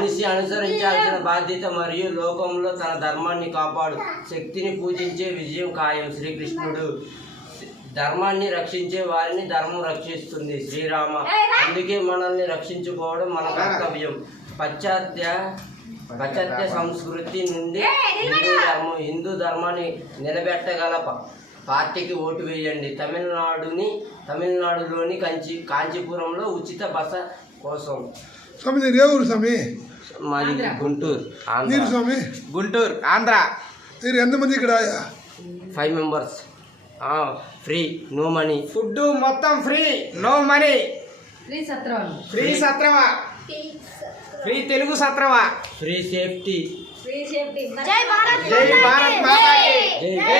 మనిషి అనుసరించాల్సిన బాధ్యత మరియు లోకంలో తన ధర్మాన్ని కాపాడు శక్తిని పూజించే విజయం ఖాయం. శ్రీకృష్ణుడు ధర్మాన్ని రక్షించే వారిని ధర్మం రక్షిస్తుంది. శ్రీరామ అందుకే మనల్ని రక్షించుకోవడం మన కర్తవ్యం. పాశ్చాత్య సంస్కృతి నుండి హిందూ ధర్మాన్ని నిలబెట్టగల పార్టీకి ఓటు వేయండి. తమిళనాడులోని కాంచీపురంలో ఉచిత బస కోసం. స్వామి ఏ ఊరు స్వామి? మాది గుంటూరు మీరు స్వామి? గుంటూరు ఆంధ్ర. మీరు ఎంతమంది ఇక్కడ? 5 members. Free, no money. Food మొత్తం ఫ్రీ, నో మనీ. ఫ్రీ సత్రవా, ఫ్రీ తెలుగు సత్రవా, ఫ్రీ సేఫ్టీ. జై భారత్ జై భారత్ మాతాకి. జై